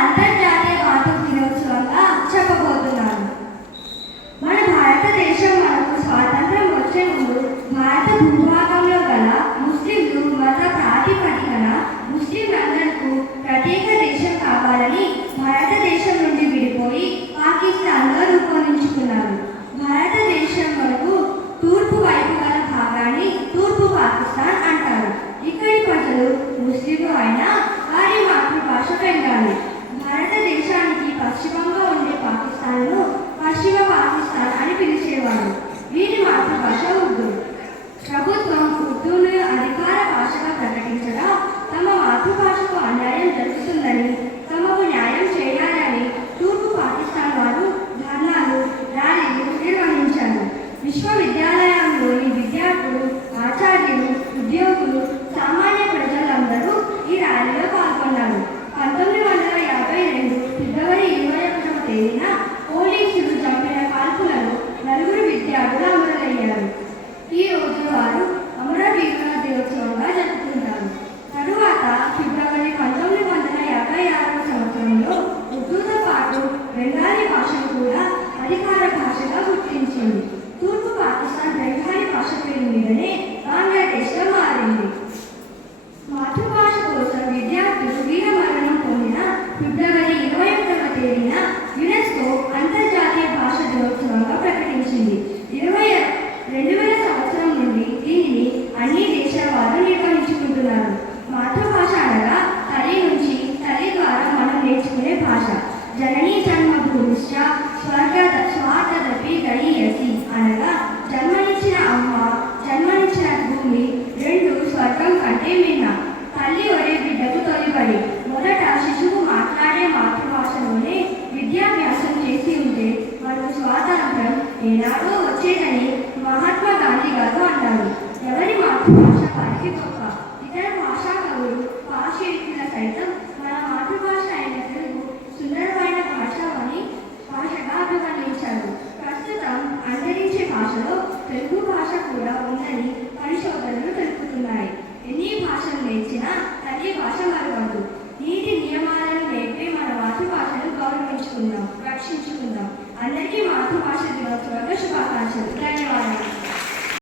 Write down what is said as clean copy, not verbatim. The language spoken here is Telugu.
అంతర్జాతీయ మాతృ దినోత్సవంగా చెప్పబోతున్నాను. మన భారతదేశం మనకు స్వాతంత్రం వచ్చే ముందు భారత భూభాగంలో గల ముస్లింలు మత ప్రాతిపదికన ముస్లింలందరికీ ప్రత్యేక దేశం కావాలని భారతదేశం నుండి విడిపోయి పాకిస్తాన్గా రూపొందించుకున్నారు. భారతదేశం వరకు తూర్పు వైపు గల భాగాన్ని తూర్పు పాకిస్తాన్ అంటారు. ఇక్కడి ప్రజలు ముస్లింలు అయినా వారి మాతృభాష బెంగాలీ. భారతదేశానికి పశ్చిమంగా ఉండే పాకిస్తాన్ను పశ్చిమ పాకిస్తాన్ అని పిలిచేవారు. వీరి మాతృభాష ఉర్దూ. ప్రభుత్వం ఉర్దూను అధికార భాషగా ప్రకటించగా తమ మాతృభాషకు అన్యాయం జరుగుతుందని తమకు న్యాయం చేయాలని తూర్పు పాకిస్తాన్ వారు ధర్నాలు ర్యాలీలు నిర్వహించారు. విశ్వవిద్యాలయంలోని విద్యార్థులు, ఆచార్యులు, ఉద్యోగులు, సామాన్య ప్రజలందరూ ఈ ర్యాలీలో పాల్గొన్నారు. 1952 ఫిబ్రవరి 21వ తేదీన పోలీసులు చంపిన కాల్పులలో 4 విద్యార్థులు అమరులయ్యారు. ఈ రోజు వారు అమరవీరుల దినోత్సవంగా జరుపుకుంటారు. తరువాత ఫిబ్రవరి 1956వ సంవత్సరంలో ఉర్దూతో పాటు బెంగాలీ భాషను కూడా అధికార భాషగా గుర్తించింది. తూర్పు పాకిస్తాన్ బెంగాలీ భాష పేరు మీదనే బంగ్లాదేశ్గా మారింది. మాతృభాష కోసం విద్యార్థులు వీరమరణం పొందిన ఫిబ్రవరి 21వ తేదీన యునెస్కో అంతర్జాతీయ భాష దినోత్సవంగా ప్రకటించింది. 2000 సంవత్సరం నుండి దీనిని అన్ని దేశాల వారు నిర్వహించుకుంటున్నారు. మాతృభాష అనగా తల్లి నుంచి, తల్లి ద్వారా మనం నేర్చుకునే భాష. జననీ జన్మభూమిశ్చ స్వర్గదపి గరీయసి అనగా జన్మనిచ్చిన అమ్మ, జన్మనిచ్చిన భూమి రెండు స్వర్గం కంటే మిన్న. తల్లి ఒరే బిడ్డకు తొలిబడి. మొదట శిశువు మాట్లాడే మాతృభాషలోనే విద్యాభ్యాసం చేసి ఉంటే మనకు స్వాతంత్రం ఏనాడో వచ్చేదని మహాత్మా గాంధీ గారు అన్నారు. ఎవరి మాతృభాష వారికి